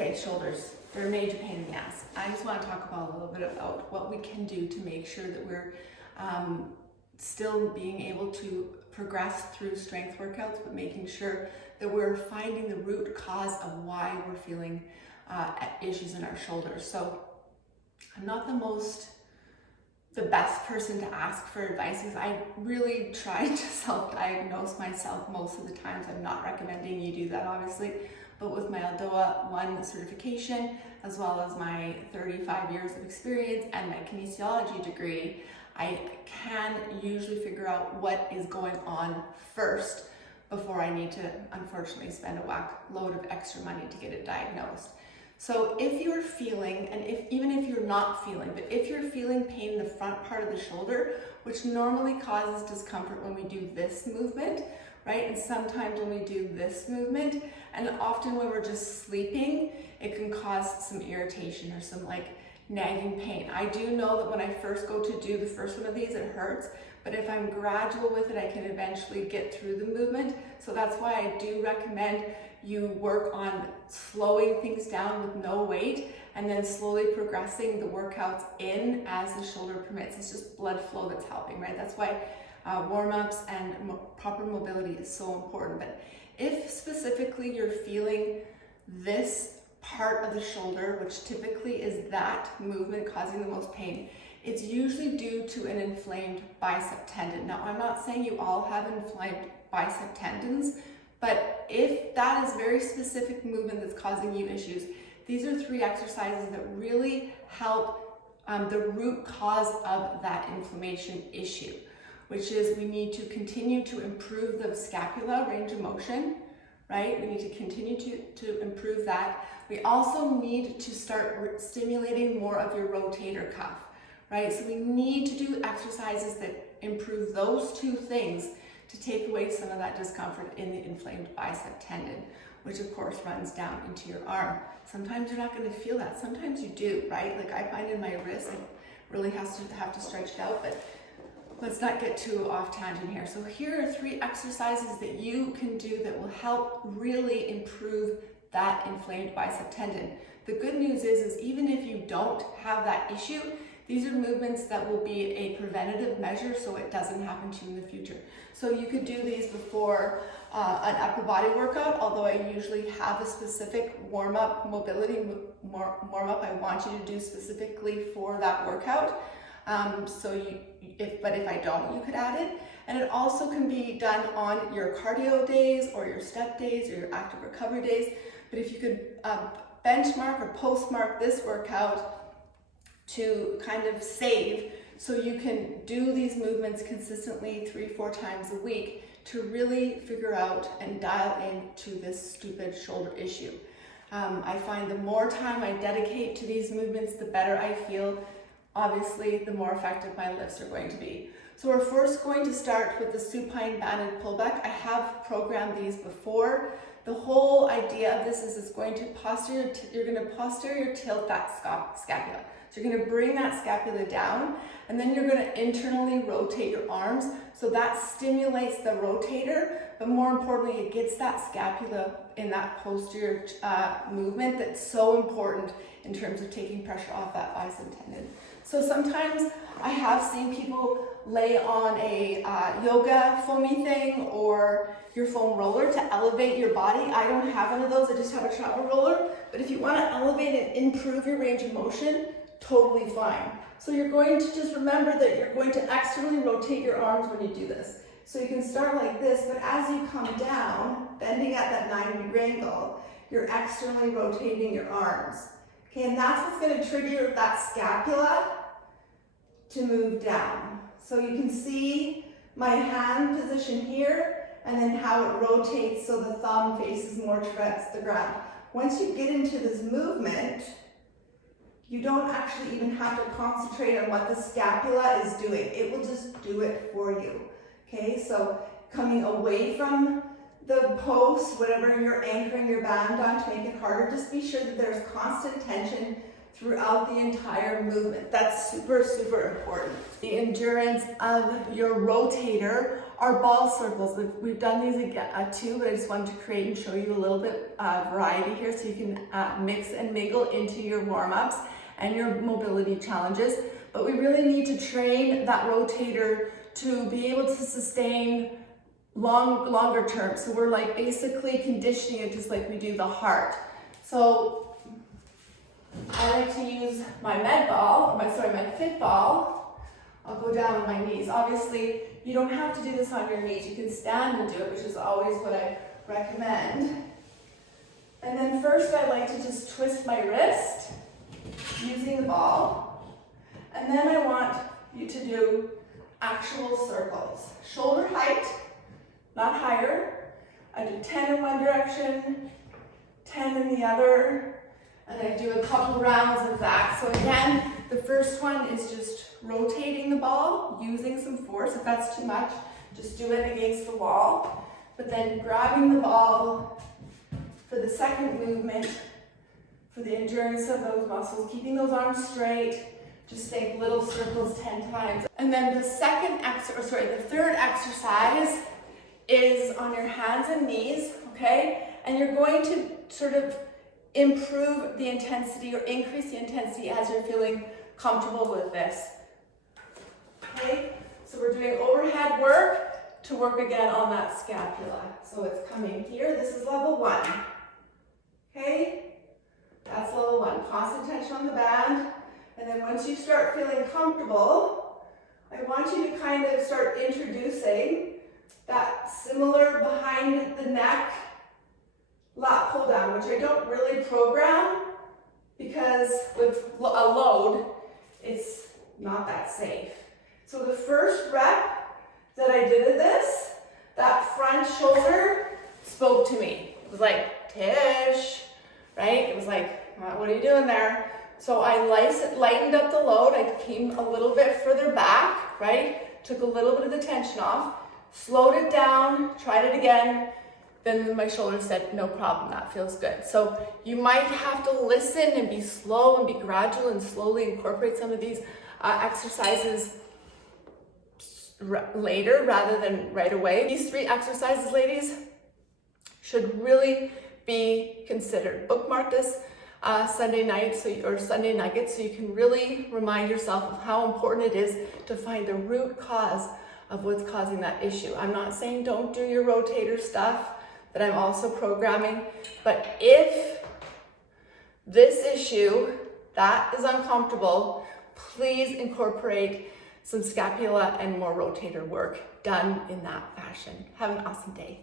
Okay, shoulders, they're a major pain in the ass. I just want to talk about a little bit about what we can do to make sure that we're still being able to progress through strength workouts, but making sure that we're finding the root cause of why we're feeling issues in our shoulders. So I'm not the best person to ask for advice because I really try to self-diagnose myself most of the times. I'm not recommending you do that, obviously, but with my Aldoa 1 certification, as well as my 35 years of experience and my kinesiology degree, I can usually figure out what is going on first before I need to, unfortunately, spend a whack load of extra money to get it diagnosed. So if you're feeling, and even if you're not feeling, but if you're feeling pain in the front part of the shoulder, which normally causes discomfort when we do this movement, right? And sometimes when we do this movement, and often when we're just sleeping, it can cause some irritation or some like nagging pain. I do know that when I first go to do the first one of these, it hurts, but if I'm gradual with it, I can eventually get through the movement. So that's why I do recommend you work on slowing things down with no weight and then slowly progressing the workouts in as the shoulder permits. It's just blood flow that's helping, right? That's why warm-ups and proper mobility is so important. But if specifically you're feeling this part of the shoulder, which typically is that movement causing the most pain, it's usually due to an inflamed bicep tendon. Now, I'm not saying you all have inflamed bicep tendons, but if that is very specific movement that's causing you issues, these are 3 exercises that really help the root cause of that inflammation issue, which is we need to continue to improve the scapula range of motion, right? We need to continue to improve that. We also need to start stimulating more of your rotator cuff, right? So we need to do exercises that improve those 2 things to take away some of that discomfort in the inflamed bicep tendon, which of course runs down into your arm. Sometimes you're not going to feel that. Sometimes you do, right? Like I find in my wrist, I really have to stretch it out, but let's not get too off tangent here. So here are 3 exercises that you can do that will help really improve that inflamed bicep tendon. The good news is even if you don't have that issue, these are movements that will be a preventative measure so it doesn't happen to you in the future. So you could do these before an upper body workout, although I usually have a specific warm-up mobility warm-up I want you to do specifically for that workout. If I don't, you could add it. And it also can be done on your cardio days or your step days or your active recovery days. But if you could benchmark or postmark this workout to kind of save so you can do these movements consistently 3-4 times a week to really figure out and dial into this stupid shoulder issue. I find the more time I dedicate to these movements, the better I feel. Obviously, the more effective my lifts are going to be. So we're first going to start with the supine banded pullback. I have programmed these before. The whole idea of this is you're going to posterior tilt that scapula. So you're going to bring that scapula down, and then you're going to internally rotate your arms. So that stimulates the rotator, but more importantly, it gets that scapula in that posterior movement that's so important in terms of taking pressure off that bicep tendon. So sometimes I have seen people lay on a yoga foamy thing or your foam roller to elevate your body. I don't have one of those, I just have a travel roller. But if you want to elevate and improve your range of motion, totally fine. So you're going to just remember that you're going to externally rotate your arms when you do this. So you can start like this, but as you come down, bending at that 90-degree angle, you're externally rotating your arms. Okay, and that's what's going to trigger that scapula to move down. So you can see my hand position here, and then how it rotates so the thumb faces more towards the ground. Once you get into this movement, you don't actually even have to concentrate on what the scapula is doing. It will just do it for you. Okay, so coming away from the post, whatever you're anchoring your band on to make it harder, just be sure that there's constant tension throughout the entire movement. That's super, super important. The endurance of your rotator are ball circles. We've done these again, too, but I just wanted to create and show you a little bit variety here so you can mix and mingle into your warm-ups and your mobility challenges. But we really need to train that rotator to be able to sustain longer term. So we're like basically conditioning it just like we do the heart. So I like to use my my fit ball. I'll go down on my knees. Obviously, you don't have to do this on your knees. You can stand and do it, which is always what I recommend. And then first I like to just twist my wrist using the ball. And then I want you to do actual circles. Shoulder height, not higher. I do 10 in one direction, 10 in the other, and I do a couple rounds of that. So again, the first one is just rotating the ball, using some force. If that's too much, just do it against the wall. But then grabbing the ball for the second movement, for the endurance of those muscles, keeping those arms straight. Just think little circles 10 times. And then the third exercise is on your hands and knees, okay? And you're going to sort of improve the intensity or increase the intensity as you're feeling comfortable with this. Okay, so we're doing overhead work to work again on that scapula. So it's coming here, this is level 1. Okay, that's level 1. Constant tension on the band. And then once you start feeling comfortable, I want you to kind of start introducing that similar behind the neck lat pull down, which I don't really program because with a load, it's not that safe. So the first rep that I did of this, that front shoulder spoke to me. It was like, Tish, right? It was like, what are you doing there? So I lightened up the load. I came a little bit further back, right? Took a little bit of the tension off, slowed it down, tried it again. Then my shoulder said, no problem, that feels good. So you might have to listen and be slow and be gradual and slowly incorporate some of these exercises later rather than right away. These 3 exercises, ladies, should really be considered. Bookmark this Sunday night or Sunday nuggets so you can really remind yourself of how important it is to find the root cause of what's causing that issue. I'm not saying don't do your rotator stuff that I'm also programming, but if this issue that is uncomfortable, please incorporate some scapula and more rotator work done in that fashion. Have an awesome day.